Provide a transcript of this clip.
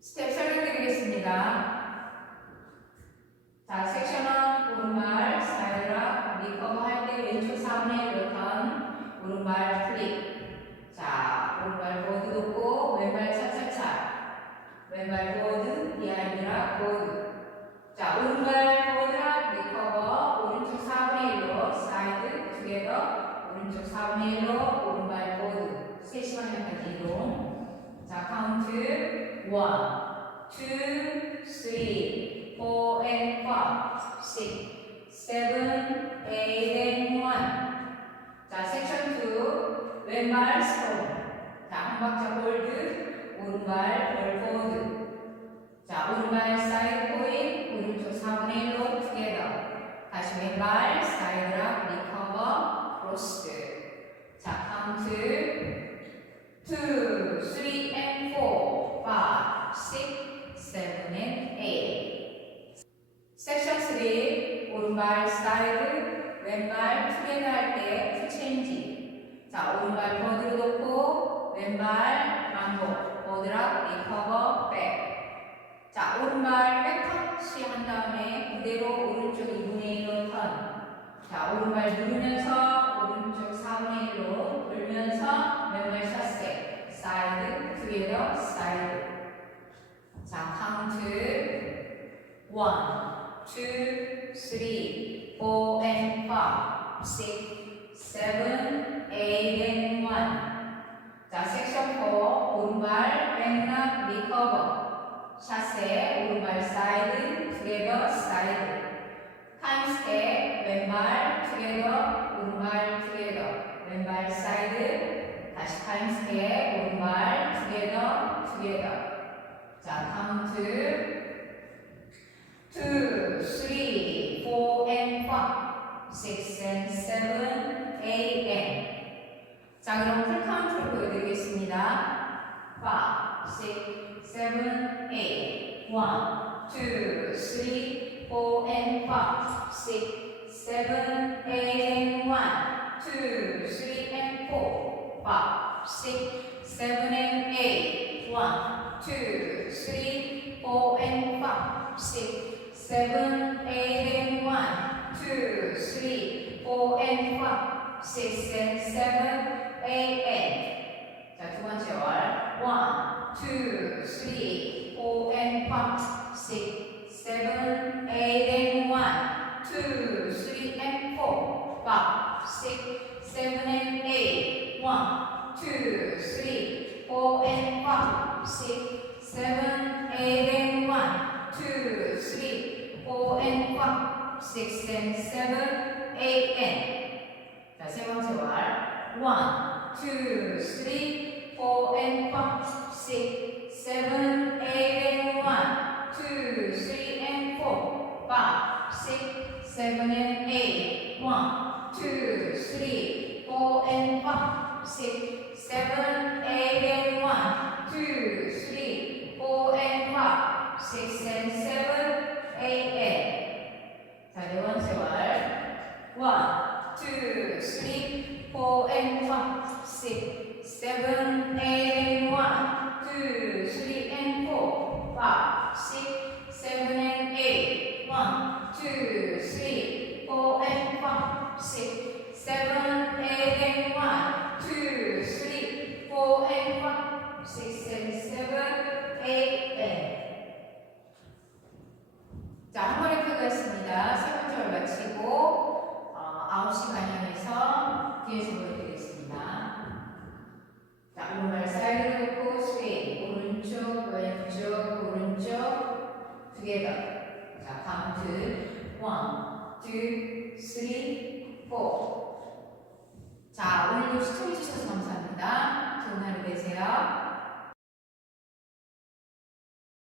스텝 설명드리겠습니다. 자, 섹션은 오른발 사이드락 리커버 할 때 왼쪽 3분의 1로 턴, 오른발 플립. 자, 오른발 보드 놓고 왼발 차차차. 왼발 보드, 비하인드락 보드. 자, 오른발 보드락 리커버, 오른쪽 4분의 1로 사이드 투게더, 오른쪽 4분의 1로 오른발 보드. 3시 방향까지 이동. 자, 카운트 1, 2, 3, 4 and 5, 6, 7, 8 and 1. 자, 섹션 2, 왼발 스톤. 자, 한 박자 홀드, 오른발 볼 포드. 자, 오른발 사이드 포인, 오른쪽 4분의 1로 투게더. 다시 왼발 사이드락 리커버 크로스. 자, 카운트 2, 3 and 4, 5, 6, 7 and 8. 섹션 3, 오른발 사이드, 왼발 투게더 할 때 투체인지. 자, 오른발 버드를 놓고 왼발 반복, 버드락 리커버 백. 자, 오른발 백터치 한 다음에 그대로 오른쪽 2분의 1로 턴. 자, 오른발 누르면서 오른쪽 4분의 1로 돌면서 왼발 샷세. 사이드, 투게더, 사이드. 자, 카운트 1, 2, 3, 4 and 5, 6, 7, 8 and 1. 자, 섹션 4, 오른발 백락 리커버. 샷세, 오른발 사이드, 투게더, 사이드. 타임 스텝, 왼발 투게더, 오른발 투게더, 왼발 사이드. 다시 타임 스텝, 오른발 투게더, 투게더. 자, 카운트 2, 3, 4 and 5, 6 and 7, 8 and. 자, 그럼 풀 카운트로 보여드리겠습니다. 5, 6, 7, 8. 1, 2, 3, 4 and 5, 6, 7, 8 and 1, 2, 3 and 4, 5, 6, 7 and 8. 1, 2, 3, 4 and 5, 6, 7, 8 and 1, 2, 3, 4 and 5, 6 and 7, 8 and. 자, 두 번째 월 1, 2, 3, 4 and 5, 6, 7, 8 and 1, 2, 3 and 4, 5, 6, 7 and 8. 1, 2, 3, 4 and 5, 6, 7, 8 and 1, 2, 3, 4 and 5, 6 and 7, 8 and. 자, 세 번째 월 1, 2, 3, 4 and 5, 6, 7, 8 and 1, 2, 3 and 4, 5, 6, 7 and 8. 1, 2, 3, 4 and 5, 6, 7, 8 and 1, 2, 3, 4 and 5, 6 and 7, 8 and. 자, 네 번째 월 1, 2, 3, 4 and 5, 6, 7, 8 and 1, 2, 3 and 4, 5, 6, 7 and 8. 1, 2, 3, 4 and 5, 6, 7, 8 and 1, 2, 3, 4 and 5, 6 and 7, 8 and. 자, 한 번에 표기했습니다. 세 번째 월 마치고 9시 반영해서 뒤에서 보여드리겠습니다. 자, 오른발 사이드를 놓고 스윙, 오른쪽, 왼쪽, 오른쪽, 투게더. 자, 카운트 1, 2, 3, 4. 자, 오늘도 시청해주셔서 감사합니다. 좋은 하루 되세요.